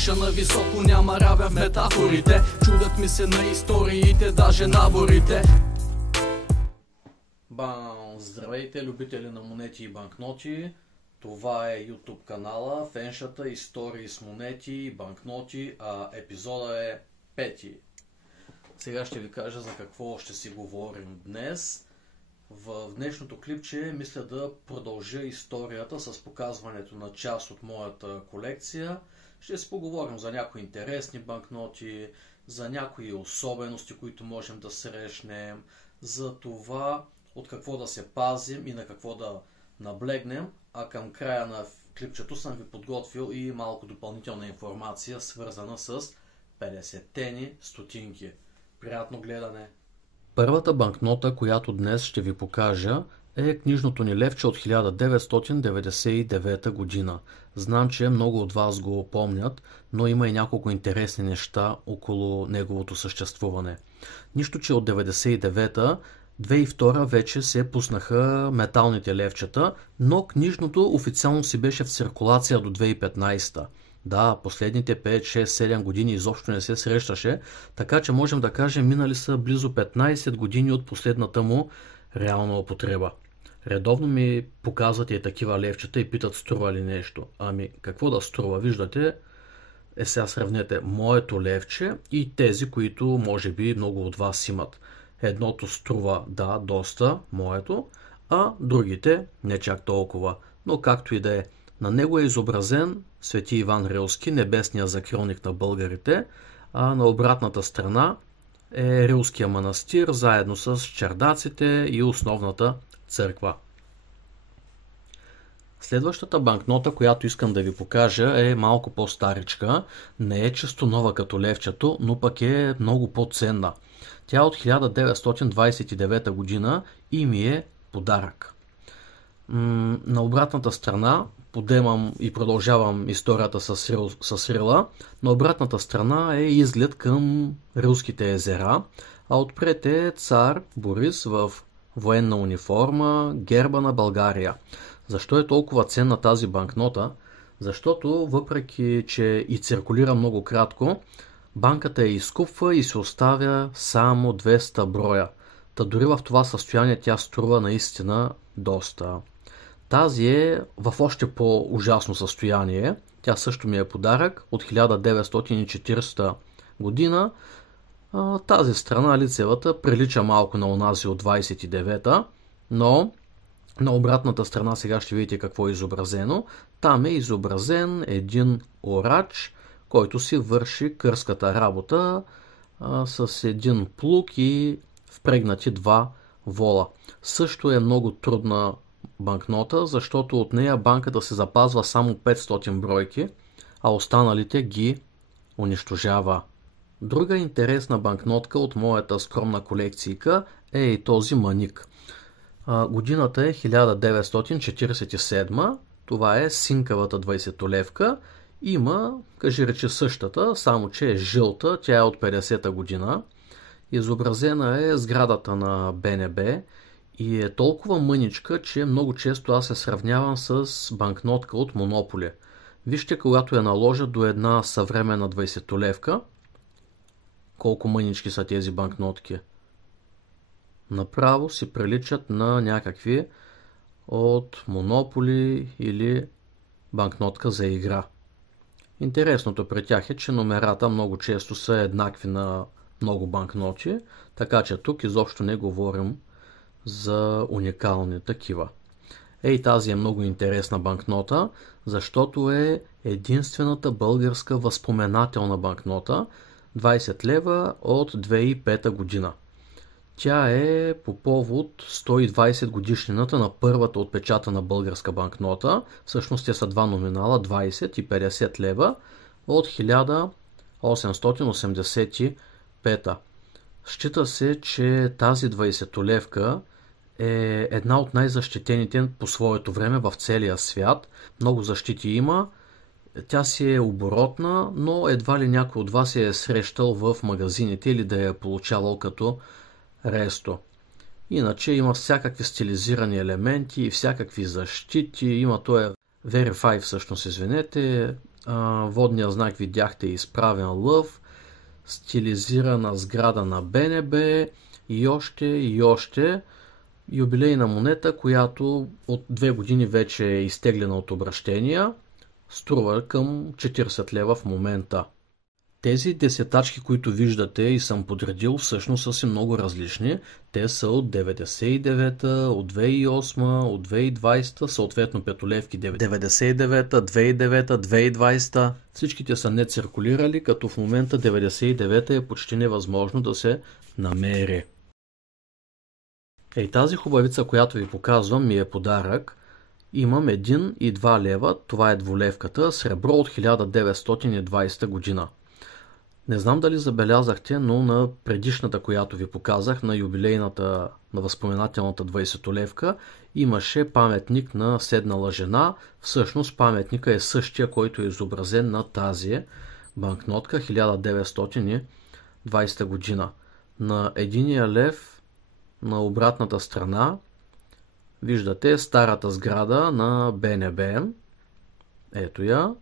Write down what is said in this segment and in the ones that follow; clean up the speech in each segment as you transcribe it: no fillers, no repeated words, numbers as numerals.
Фенша на високо няма равен в метафорите. Чудят ми се на историите, даже наборите. Здравейте, любители на монети и банкноти. Това е YouTube канала Феншата истории с монети и банкноти, а епизода е 5. Сега ще ви кажа за какво ще си говорим днес. В днешното клипче мисля да продължа историята с показването на част от моята колекция. Ще си поговорим за някои интересни банкноти, за някои особености, които можем да срещнем, за това от какво да се пазим и на какво да наблегнем, а към края на клипчето съм ви подготвил и малко допълнителна информация, свързана с 50-тени стотинки. Приятно гледане! Първата банкнота, която днес ще ви покажа, е книжното ни левче от 1999 година. Знам, че много от вас го помнят, но има и няколко интересни неща около неговото съществуване. Нищо, че от 1999-та 2002 вече се пуснаха металните левчета, но книжното официално си беше в циркулация до 2015. Да, последните 5, 6, 7 години изобщо не се срещаше, така че можем да кажем минали са близо 15 години от последната му реална употреба. Редовно ми показват и такива левчета и питат струва ли нещо. Ами какво да струва? Виждате, сега сравнете моето левче и тези, които може би много от вас имат. Едното струва, да, доста, моето, а другите не чак толкова. Но както и да е. На него е изобразен Свети Иван Рилски, небесния закрилник на българите, а на обратната страна е Рилския манастир, заедно с чердаците и основната църква. Следващата банкнота, която искам да ви покажа, е малко по-старичка. Не е чисто нова като левчето, но пък е много по-ценна. Тя е от 1929 година и ми е подарък. На обратната страна подемам и продължавам историята с Рила. На обратната страна е изглед към Рилските езера, а отпред е цар Борис в военна униформа, герба на България. Защо е толкова ценна тази банкнота? Защото въпреки, че и циркулира много кратко, банката я изкупва и се оставя само 200 броя. Та дори в това състояние тя струва наистина доста. Тази е в още по-ужасно състояние. Тя също ми е подарък от 1940 година. Тази страна, лицевата, прилича малко на онази от 29-та, но на обратната страна сега ще видите какво е изобразено. Там е изобразен един орач, който си върши кърската работа с един плуг и впрегнати 2 вола. Също е много трудна банкнота, защото от нея банката се запазва само 500 бройки, а останалите ги унищожава. Друга интересна банкнотка от моята скромна колекцийка е и този маник. Годината е 1947, това е синкавата 20-левка. Има, кажи рече същата, само че е жълта, тя е от 50-та година. Изобразена е сградата на БНБ и е толкова мъничка, че много често аз се сравнявам с банкнотка от Монополи. Вижте, когато я наложа до една съвременна 20-левка, колко мънички са тези банкнотки. Направо си приличат на някакви от Монополи или банкнотка за игра. Интересното при тях е, че номерата много често са еднакви на много банкноти, така че тук изобщо не говорим за уникални такива. Тази е много интересна банкнота, защото е единствената българска възпоменателна банкнота, 20 лева от 2005 година. Тя е по повод 120 годишнината на първата отпечатана българска банкнота. Всъщност те са два номинала, 20 и 50 лева от 1885. Счита се, че тази 20-левка е една от най-защитените по своето време в целия свят. Много защити има. Тя си е оборотна, но едва ли някой от вас е срещал в магазините или да я е получавал като ресто. Иначе има всякакви стилизирани елементи и всякакви защити. Има Verify всъщност, извинете. Водния знак видяхте изправен лъв, стилизирана сграда на БНБ и още. Юбилейна монета, която от 2 години вече е изтеглена от обращения, струва към 40 лева в момента. Тези десетачки, които виждате и съм подредил, всъщност са си много различни. Те са от 99-та, от 2008, от 2020, съответно петолевки 99-та, 2009-та, 2020. Всичките са не циркулирали, като в момента 99-та е почти невъзможно да се намери. Тази хубавица, която ви показвам, ми е подарък. Имам 1 и 2 лева, това е двулевката, сребро от 1920 година. Не знам дали забелязахте, но на предишната, която ви показах, на юбилейната, на възпоменателната 20-левка, имаше паметник на седнала жена. Всъщност паметника е същия, който е изобразен на тази банкнотка 1920 година. На 1 лев на обратната страна виждате старата сграда на БНБ. Ето я.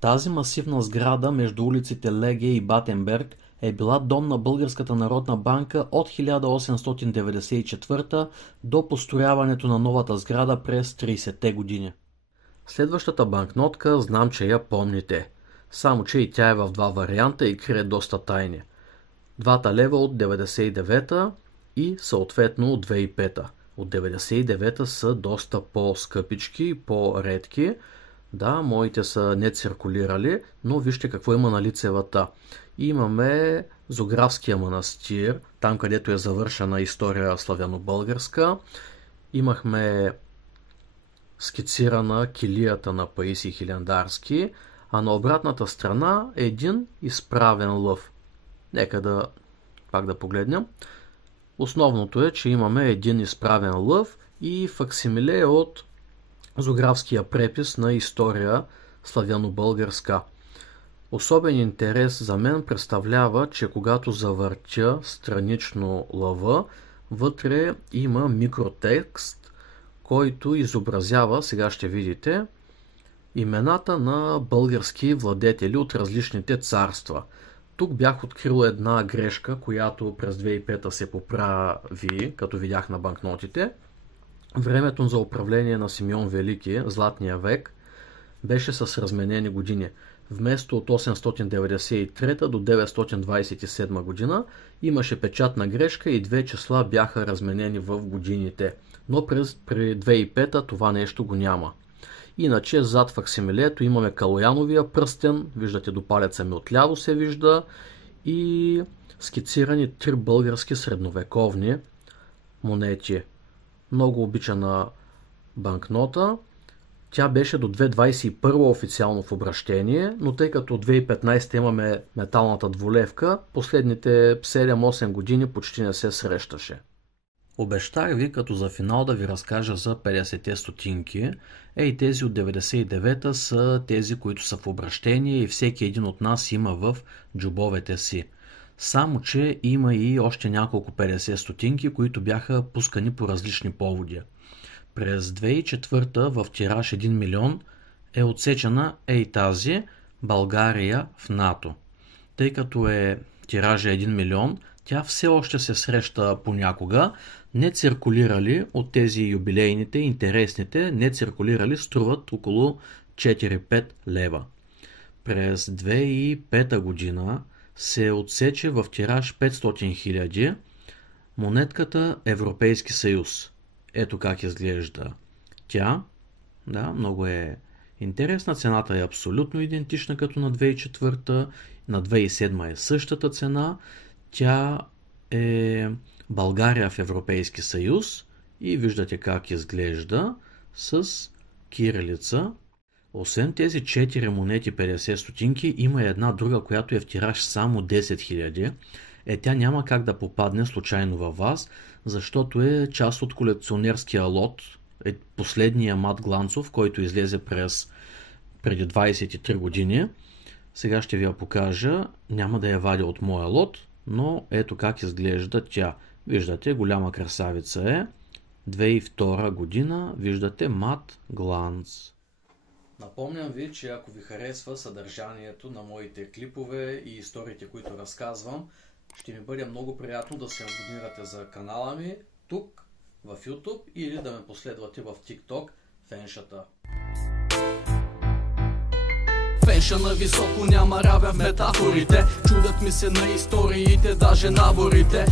Тази масивна сграда между улиците Леге и Батенберг е била дом на Българската народна банка от 1894 до построяването на новата сграда през 30-те години. Следващата банкнотка знам, че я помните. Само, че и тя е в 2 варианта и крие доста тайни. 2 лева от 99-та и съответно от 2005-та. От 99-та са доста по-скъпички и по-редки. Да, моите са не циркулирали, но вижте какво има на лицевата. Имаме Зографския манастир, там където е завършена история славяно-българска. Имахме скицирана килията на Паисий Хилендарски, а на обратната страна е един изправен лъв. Нека пак да погледнем. Основното е, че имаме един изправен лъв и факсимиле от Зографския препис на история славяно-българска. Особен интерес за мен представлява, че когато завъртя странично лъва, вътре има микротекст, който изобразява, сега ще видите, имената на български владетели от различните царства. Тук бях открил една грешка, която през 2005 се поправи, като видях на банкнотите. Времето за управление на Симеон Велики, Златния век, беше с разменени години. Вместо от 893 до 927 година имаше печатна грешка и 2 числа бяха разменени в годините. Но при 2005 това нещо го няма. Иначе зад факсимилето имаме Калояновия пръстен, виждате до палеца ми отляво се вижда, и скицирани 3 български средновековни монети. Много обичана банкнота. Тя беше до 2021 официално в обращение, но тъй като от 2015 имаме металната двулевка, последните 7-8 години почти не се срещаше. Обещах ви като за финал да ви разкажа за 50-те стотинки. Тези от 99-та са тези, които са в обращение и всеки един от нас има в джобовете си. Само, че има и още няколко 50 стотинки, които бяха пускани по различни поводи. През 2004 в тираж 1 милион е отсечена тази България в НАТО. Тъй като тиража 1 милион, тя все още се среща понякога. Не циркулирали от тези юбилейните, интересните, не циркулирали струват около 4-5 лева. През 2005 година се отсече в тираж 500 000 монетката Европейски съюз. Ето как изглежда тя. Да, много е интересна. Цената е абсолютно идентична като на 2004. На 2007 е същата цена. Тя е България в Европейски съюз и виждате как изглежда с кирилица. Освен тези 4 монети 50 стотинки, има една друга, която е в тираж само 10 000. Тя няма как да попадне случайно във вас, защото е част от колекционерския лот, последния Мат Гланцов, който излезе преди 23 години. Сега ще ви я покажа, няма да я вадя от моя лот, но ето как изглежда тя. Виждате, голяма красавица е. 2002 година, виждате Мат Гланц. Напомням ви, че ако ви харесва съдържанието на моите клипове и историите, които разказвам, ще ми бъде много приятно да се абонирате за канала ми тук в YouTube или да ме последвате в TikTok Феншата. Фенша на високо, няма равен в метафорите. Чудят ми се на историите, даже наворите.